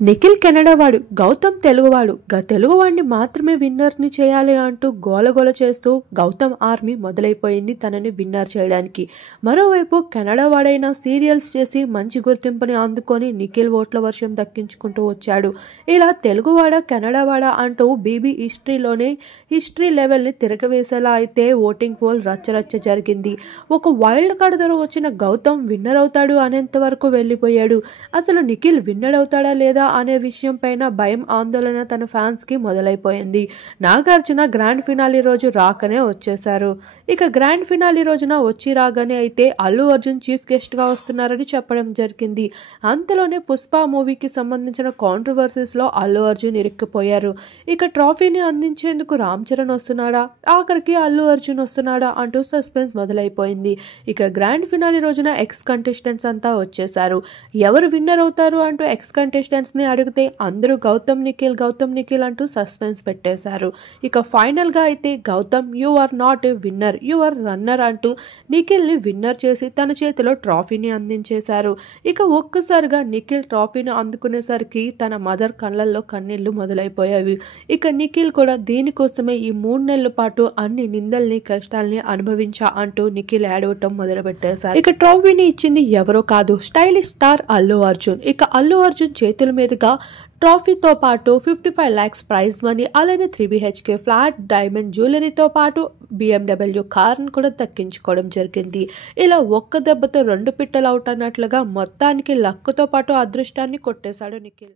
Nikhil Canada వాడు, గౌతమ్ తెలుగువాడు. తెలుగువాడిని మాత్రమే విన్నర్ని చేయాలి అంటూ గోలగోల చేస్తూ గౌతమ్ ఆర్మీ మొదలైపోయింది తనని విన్నర్ చేయడానికి. మరోవైపు కెనడా వాడైన సీరియల్స్ చేసి మంచి గుర్తింపుని అందుకొని నిఖిల్ ఓట్ల వర్షం దక్కించుకుంటూ వచ్చాడు. ఇలా తెలుగువాడ కెనడావాడ అంటూ బీబీ హిస్టరీ లెవెల్ని తిరగవేసేలా అయితే ఓటింగ్ పోల్ రచ్చరచ్చ జరిగింది. ఒక వైల్డ్ కార్డ్ ద్వారా వచ్చిన గౌతమ్ విన్నర్ అవుతాడు అనేంత వరకు వెళ్ళిపోయాడు. అసలు నిఖిల్ విన్నర్ అవుతాడా లేదా అనే విషయం పైన భయం, ఆందోళన తన ఫ్యాన్స్ కి మొదలైపోయింది. నాగార్జున గ్రాండ్ ఫినాలీ రోజు రాకనే వచ్చేశారు. ఇక గ్రాండ్ ఫినాలీ రోజున వచ్చి రాగానే అయితే అల్లు అర్జున్ చీఫ్ గెస్ట్ గా వస్తున్నారని చెప్పడం జరిగింది. అంతలోనే పుష్ప మూవీకి సంబంధించిన కాంట్రవర్సీస్ లో అల్లు అర్జున్ ఇరుక్కుపోయారు. ఇక ట్రాఫీని అందించేందుకు రామ్ చరణ్ వస్తున్నాడా, ఆఖరికి అల్లు అర్జున్ వస్తున్నాడా అంటూ సస్పెన్స్ మొదలైపోయింది. ఇక గ్రాండ్ ఫినాలీ రోజున ఎక్స్ కంటెస్టెంట్స్ అంతా వచ్చేశారు. ఎవరు విన్నర్ అవుతారు అంటూ ఎక్స్ కంటెస్టెంట్స్ ని అడిగితే అందరూ గౌతమ్ నిఖిల్ అంటూ సస్పెన్స్ పెట్టేశారు. ఇక ఫైనల్ గా అయితే Gautam you are not a winner, you are runner అంటూ నిఖిల్ ని విన్నర్ చేసి తన చేతిలో ట్రాఫీని అందించేశారు. ఇక ఒక్కసారిగా నిఖిల్ ట్రాఫీని అందుకునేసరికి తన మదర్ కళ్ళల్లో కన్నీళ్లు మొదలైపోయాయి. ఇక నిఖిల్ కూడా దీనికోసమే ఈ 3 నెలల పాటు అన్ని నిందల్ని కష్టాల్ని అనుభవించా అంటూ నిఖిల్ ఏడవటం మొదలు పెట్టేశారు. ఇక ట్రాఫీని ఇచ్చింది ఎవరో కాదు, స్టైలిష్ స్టార్ అల్లు అర్జున్. ఇక అల్లు అర్జున్ చేతుల మీదుగా ట్రాఫీతో పాటు 55 lakhs ప్రైజ్ మనీ, అలానే 3 BHK ఫ్లాట్, డైమండ్ జ్యువెలరీతో పాటు BMW కార్ను కూడా దక్కించుకోవడం జరిగింది. ఇలా ఒక్క దెబ్బతో 2 పిట్టలు అవుట్ అన్నట్లుగా మొత్తానికి లక్కుతో పాటు అదృష్టాన్ని కొట్టేశాడు నిఖిల్.